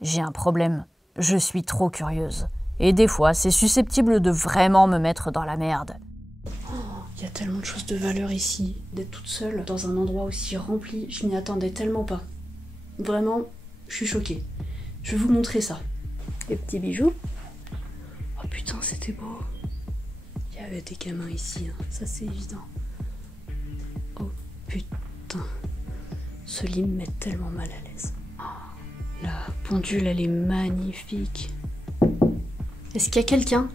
J'ai un problème. Je suis trop curieuse. Et des fois, c'est susceptible de vraiment me mettre dans la merde. Il y a tellement de choses de valeur ici. D'être toute seule dans un endroit aussi rempli, je m'y attendais tellement pas. Vraiment, je suis choquée. Je vais vous montrer ça. Les petits bijoux. Oh putain, c'était beau. Il y avait des gamins ici, hein. Ça c'est évident. Oh putain. Ce lit me met tellement mal à l'aise. Oh, la pendule, elle est magnifique. Est-ce qu'il y a quelqu'un ?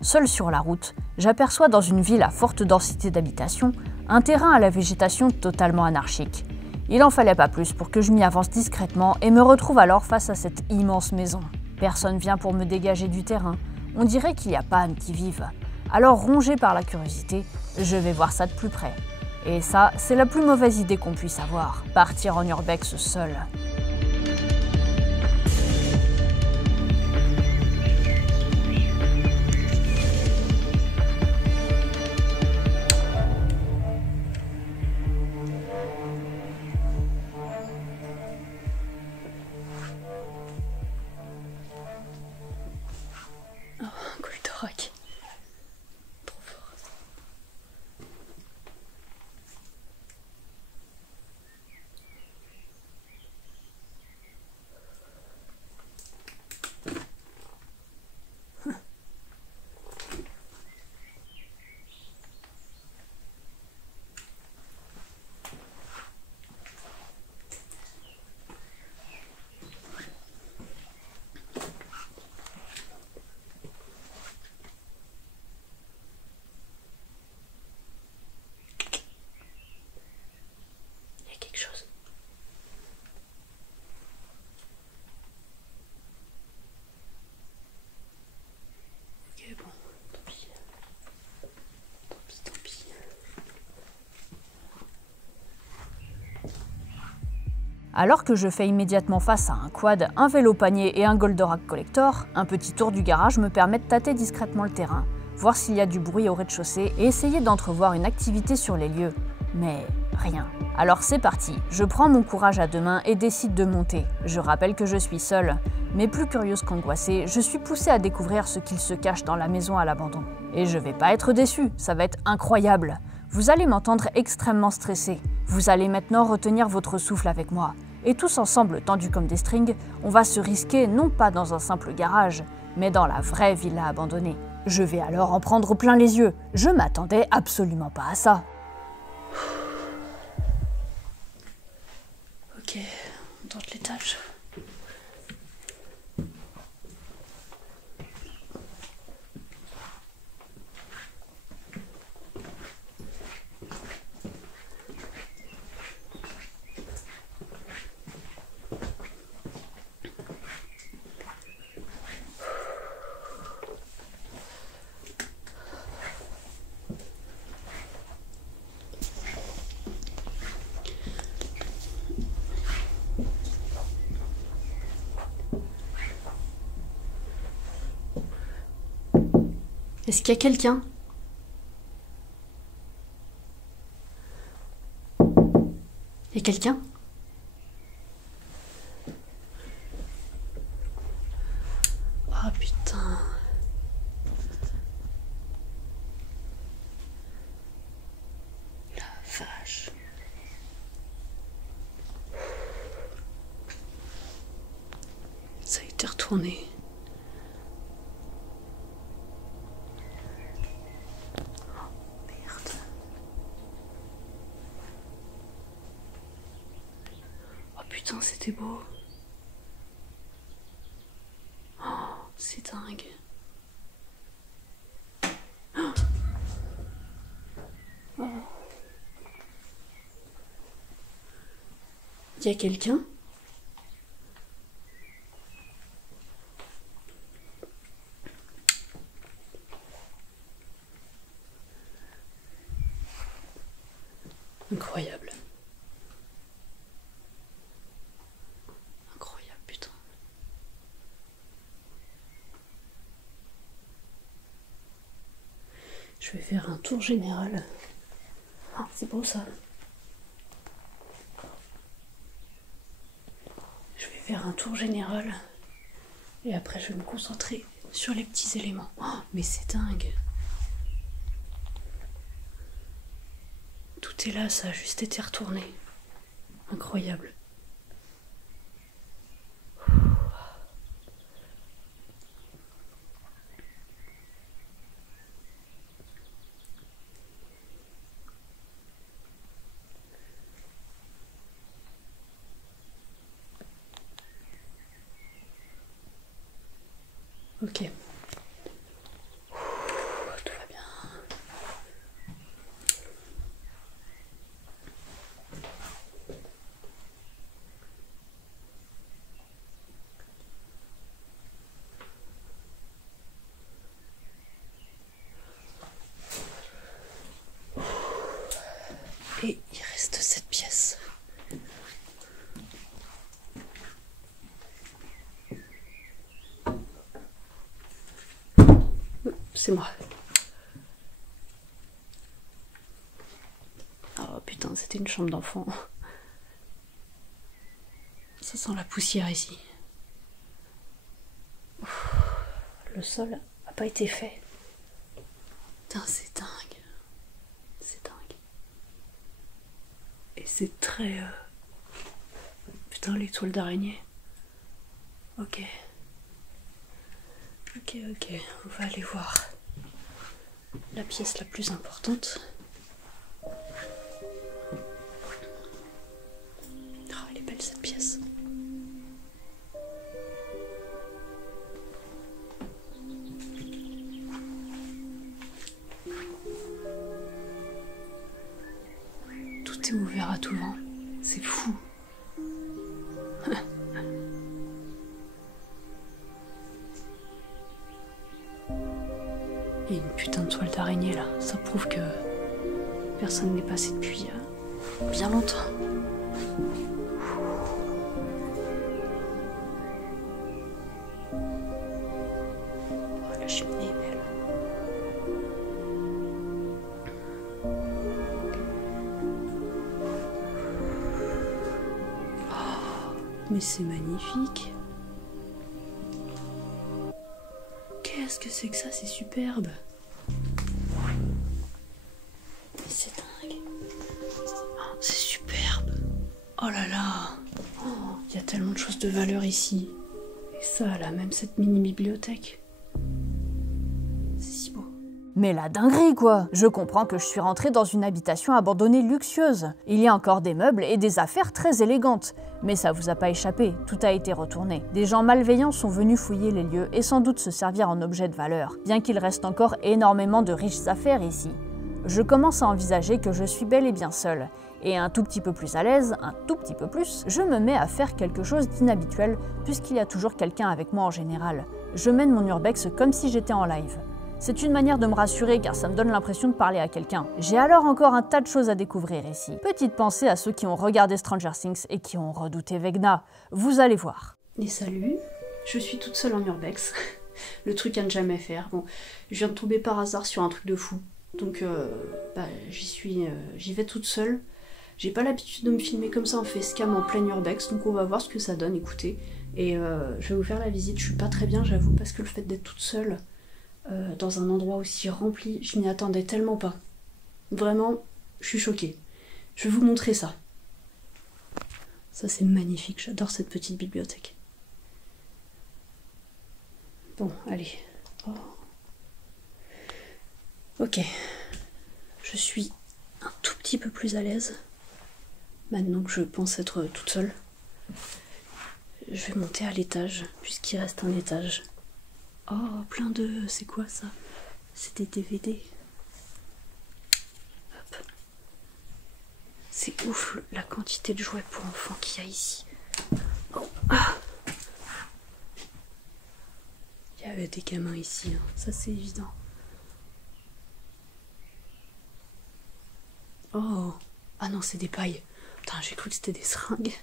Seul sur la route, j'aperçois dans une ville à forte densité d'habitation un terrain à la végétation totalement anarchique. Il en fallait pas plus pour que je m'y avance discrètement et me retrouve alors face à cette immense maison. Personne vient pour me dégager du terrain. On dirait qu'il n'y a pas âme qui vive. Alors rongé par la curiosité, je vais voir ça de plus près. Et ça, c'est la plus mauvaise idée qu'on puisse avoir, partir en urbex seul. Goldorak. Trop fort. Il y a quelque chose. Ok, bon, tant pis. Tant pis. Alors que je fais immédiatement face à un quad, un vélo panier et un Goldorak Collector, un petit tour du garage me permet de tâter discrètement le terrain, voir s'il y a du bruit au rez-de-chaussée et essayer d'entrevoir une activité sur les lieux. Mais rien. Alors c'est parti, je prends mon courage à deux mains et décide de monter. Je rappelle que je suis seule, mais plus curieuse qu'angoissée, je suis poussée à découvrir ce qu'il se cache dans la maison à l'abandon. Et je vais pas être déçue, ça va être incroyable. Vous allez m'entendre extrêmement stressée. Vous allez maintenant retenir votre souffle avec moi. Et tous ensemble, tendus comme des strings, on va se risquer non pas dans un simple garage, mais dans la vraie villa abandonnée. Je vais alors en prendre plein les yeux. Je m'attendais absolument pas à ça. Ok, on tente l'étage. Est-ce qu'il y a quelqu'un ? Il y a quelqu'un ? Oh putain. La vache. Ça a été retourné. Putain, c'était beau. Oh, c'est dingue. Oh. Il y a quelqu'un ? Incroyable. Incroyable, putain. Je vais faire un tour général. Ah, c'est beau ça. Je vais faire un tour général. Et après, je vais me concentrer sur les petits éléments. Oh, mais c'est dingue! Tout est là, ça a juste été retourné. Incroyable. Ok. Tout va bien. Et il reste cette pièce. C'est moi. Oh putain, c'était une chambre d'enfant. Ça sent la poussière ici. Le sol n'a pas été fait. Putain, c'est dingue. C'est dingue. Et c'est très... Putain, les toiles d'araignée. Ok. Ok, on va aller voir la pièce la plus importante. Oh, elle est belle cette pièce. Tout est ouvert à tout vent, c'est fou. Il y a une putain de toile d'araignée là, ça prouve que personne n'est passé depuis bien longtemps. Oh, la cheminée est belle. Oh, mais c'est magnifique. Qu'est-ce que c'est que ça? C'est superbe. C'est dingue. Oh, c'est superbe. Oh là là. Oh, il y a tellement de choses de valeur ici. Et ça, là, même cette mini-bibliothèque. C'est si beau. Mais la dinguerie quoi! Je comprends que je suis rentrée dans une habitation abandonnée luxueuse. Il y a encore des meubles et des affaires très élégantes. Mais ça vous a pas échappé, tout a été retourné. Des gens malveillants sont venus fouiller les lieux et sans doute se servir en objet de valeur, bien qu'il reste encore énormément de riches affaires ici. Je commence à envisager que je suis bel et bien seule, et un tout petit peu plus à l'aise, un tout petit peu plus, je me mets à faire quelque chose d'inhabituel, puisqu'il y a toujours quelqu'un avec moi en général. Je mène mon urbex comme si j'étais en live. C'est une manière de me rassurer car ça me donne l'impression de parler à quelqu'un. J'ai alors encore un tas de choses à découvrir ici. Petite pensée à ceux qui ont regardé Stranger Things et qui ont redouté Vecna. Vous allez voir. Et salut, je suis toute seule en urbex. Le truc à ne jamais faire. Bon, je viens de tomber par hasard sur un truc de fou. Donc j'y vais toute seule. J'ai pas l'habitude de me filmer comme ça en facecam en plein urbex, donc on va voir ce que ça donne, écoutez. Et je vais vous faire la visite. Je suis pas très bien, j'avoue, parce que le fait d'être toute seule dans un endroit aussi rempli, je m'y attendais tellement pas. Vraiment, je suis choquée. Je vais vous montrer ça. Ça c'est magnifique, j'adore cette petite bibliothèque. Bon, allez. Oh. Ok. Je suis un tout petit peu plus à l'aise. Maintenant que je pense être toute seule. Je vais monter à l'étage, puisqu'il reste un étage. Oh, plein de... C'est quoi ça? C'est des DVD. Hop. C'est ouf la quantité de jouets pour enfants qu'il y a ici. Oh. Ah. Il y avait des gamins ici, hein. Ça c'est évident. Oh. Ah non, c'est des pailles. Putain, j'ai cru que c'était des seringues.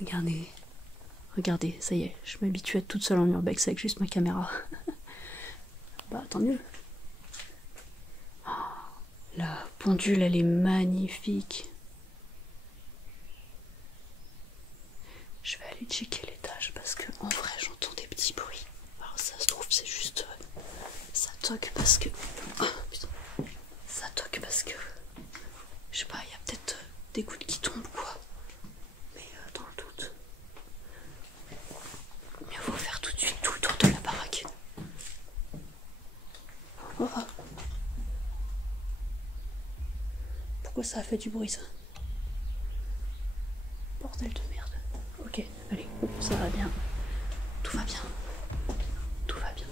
Regardez. Regardez, ça y est, je m'habitue à être toute seule en urbex avec juste ma caméra. Bah, tant mieux. Oh, la pendule, elle est magnifique. Je vais aller checker l'étage parce que en vrai j'entends des petits bruits. Alors ça se trouve c'est juste ça toque parce que putain. Ça toque parce que je sais pas, il y a peut-être des gouttes qui tombent quoi. Mais dans le doute, mieux vaut faire tout de suite tout le tour de la baraque. Oh. Pourquoi ça a fait du bruit ça? Bordel de merde. Ok, allez, ça va bien. Tout va bien. Tout va bien.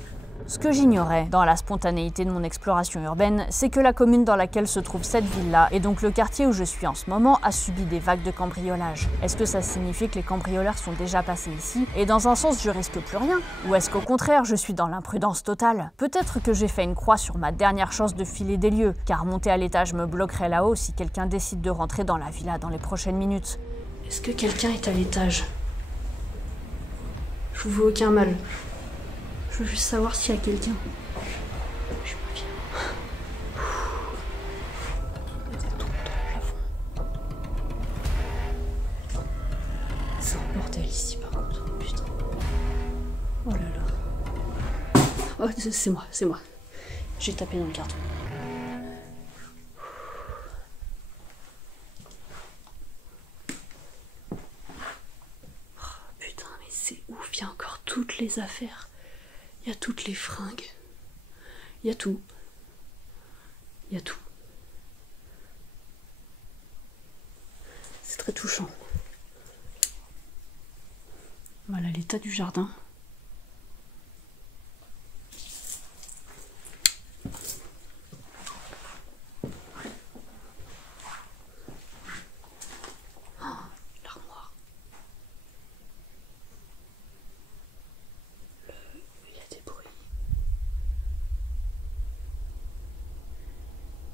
Ce que j'ignorais dans la spontanéité de mon exploration urbaine, c'est que la commune dans laquelle se trouve cette ville-là, et donc le quartier où je suis en ce moment, a subi des vagues de cambriolage. Est-ce que ça signifie que les cambrioleurs sont déjà passés ici, et dans un sens je risque plus rien? Ou est-ce qu'au contraire je suis dans l'imprudence totale? Peut-être que j'ai fait une croix sur ma dernière chance de filer des lieux, car monter à l'étage me bloquerait là-haut si quelqu'un décide de rentrer dans la villa dans les prochaines minutes. Est-ce que quelqu'un est à l'étage? Je vous veux aucun mal. Je veux juste savoir s'il y a quelqu'un. Je suis pas bien. Il y a des trous dans le plafond. C'est un bordel ici par contre. Putain. Oh là là. Oh, c'est moi, c'est moi. J'ai tapé dans le carton. Oh, putain, mais c'est ouf, il y a encore toutes les affaires. Il y a toutes les fringues. Il y a tout. Il y a tout. C'est très touchant. Voilà l'état du jardin. Oh, l'armoire. Il y a des bruits.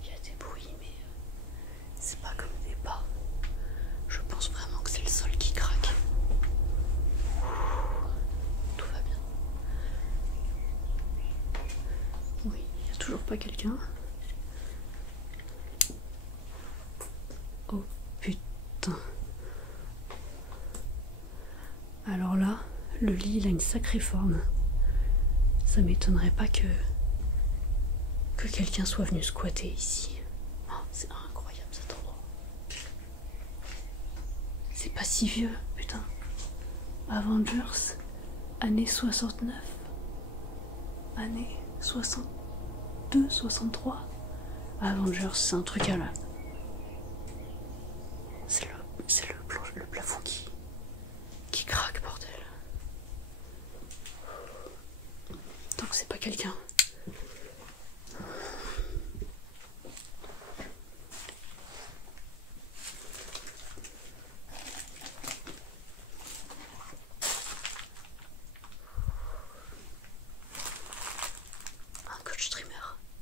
Il y a des bruits, mais c'est pas comme des pas. Je pense vraiment que c'est le sol qui craque. Tout va bien. Oui, il n'y a toujours pas quelqu'un. Oh putain. Alors là, le lit il a une sacrée forme. Ça m'étonnerait pas que quelqu'un soit venu squatter ici. Oh, c'est incroyable cet endroit. C'est pas si vieux, putain. Avengers, année 69. Année 62, 63. Avengers, c'est un truc à la... C'est le plafond qui craque, bordel. Tant que c'est pas quelqu'un. Un coach trimmer,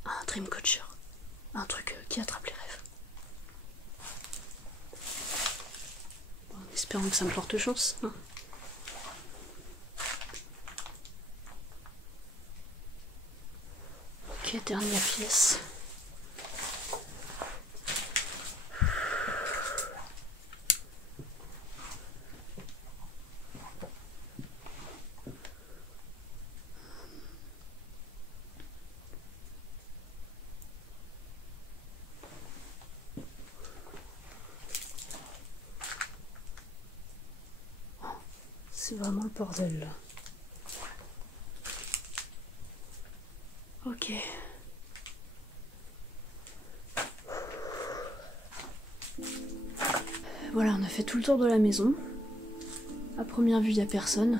un dream coacher, un truc qui attrape les rêves. En espérant que ça me porte chance. Hein. Ok, dernière pièce. C'est vraiment le bordel là. Ok. Voilà, on a fait tout le tour de la maison. À première vue, il n'y a personne.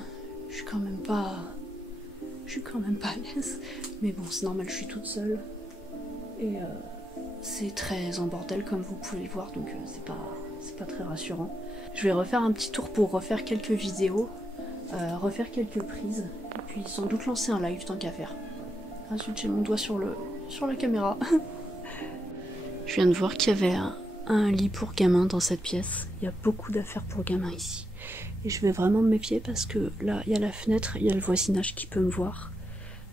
Je suis quand même pas à l'aise. Mais bon, c'est normal, je suis toute seule. Et c'est très en bordel comme vous pouvez le voir, donc c'est pas très rassurant. Je vais refaire un petit tour pour refaire quelques vidéos, refaire quelques prises, et puis sans doute lancer un live tant qu'à faire. Ensuite j'ai mon doigt sur la caméra. Je viens de voir qu'il y avait un lit pour gamins dans cette pièce. Il y a beaucoup d'affaires pour gamins ici. Et je vais vraiment me méfier parce que là, il y a la fenêtre, il y a le voisinage qui peut me voir.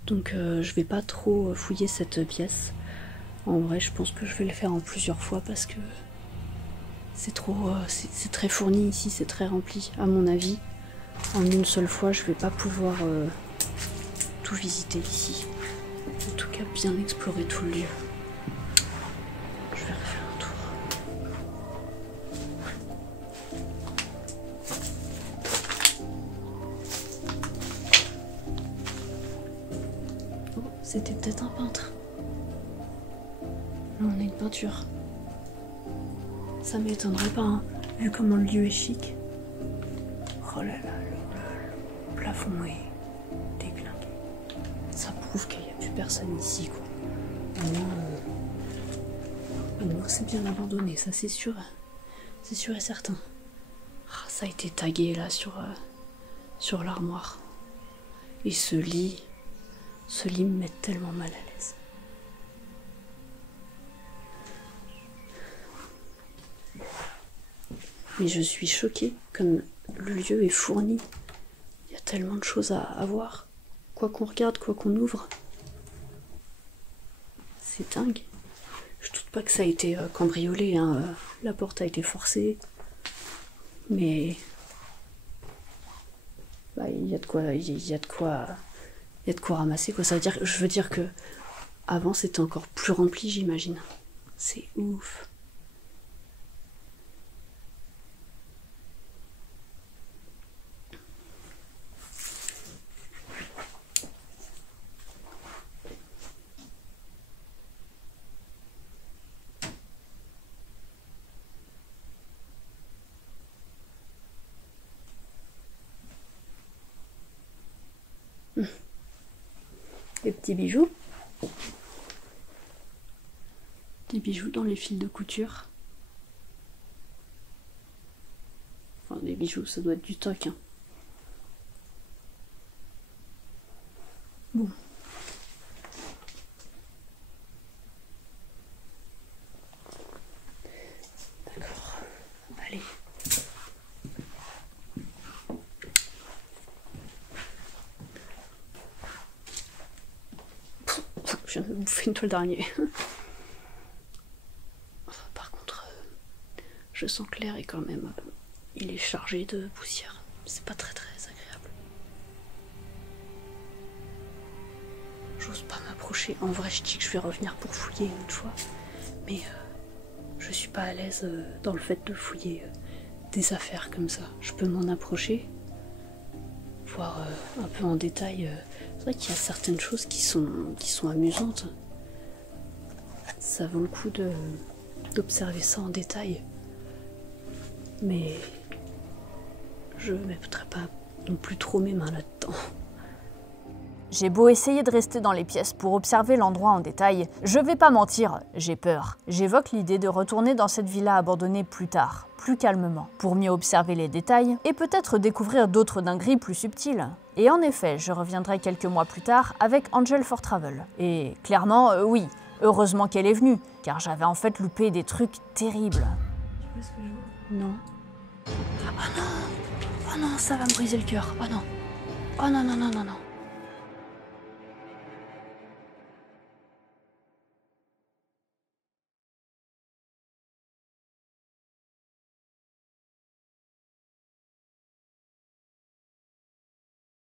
Donc je vais pas trop fouiller cette pièce. En vrai, je pense que je vais le faire en plusieurs fois parce que c'est trop, c'est très fourni ici, c'est très rempli à mon avis. En une seule fois, je vais pas pouvoir tout visiter ici. En tout cas, bien explorer tout le lieu. Je vais refaire un tour. Oh, c'était peut-être un peintre. Là, on a une peinture. Ça m'étonnerait pas, hein, vu comment le lieu est chic. Oh là là, le plafond est déglingué. Ça prouve qu'il n'y a plus personne ici, quoi. Non, c'est bien abandonné, ça c'est sûr. C'est sûr et certain. Ah, ça a été tagué là sur l'armoire. Et ce lit me met tellement mal à l'aise. Mais je suis choquée, comme le lieu est fourni. Il y a tellement de choses à voir. Quoi qu'on regarde, quoi qu'on ouvre. C'est dingue. Je doute pas que ça a été cambriolé, hein. La porte a été forcée. Mais bah, il y a de quoi ramasser, quoi. Ça veut dire, je veux dire que avant c'était encore plus rempli, j'imagine. C'est ouf. Des petits bijoux. Des bijoux dans les fils de couture. Enfin, des bijoux, ça doit être du stock, hein. Bon. D'accord. Allez. Je viens de bouffer une toile d'araignée. Par contre, je sens que l'air est quand même... il est chargé de poussière. C'est pas très agréable. J'ose pas m'approcher. En vrai, je dis que je vais revenir pour fouiller une fois. Mais je suis pas à l'aise dans le fait de fouiller des affaires comme ça. Je peux m'en approcher, voir un peu en détail. C'est vrai qu'il y a certaines choses qui sont amusantes. Ça vaut le coup d'observer ça en détail. Mais je ne mettrai pas non plus trop mes mains là-dedans. J'ai beau essayer de rester dans les pièces pour observer l'endroit en détail, je vais pas mentir, j'ai peur. J'évoque l'idée de retourner dans cette villa abandonnée plus tard, plus calmement, pour mieux observer les détails et peut-être découvrir d'autres dingueries plus subtiles. Et en effet, je reviendrai quelques mois plus tard avec Angel for Travel. Et clairement, oui, heureusement qu'elle est venue, car j'avais en fait loupé des trucs terribles. Tu vois ce que je vois? Non. Ah non! Oh non, ça va me briser le cœur. Oh non! Oh non, non, non, non, non.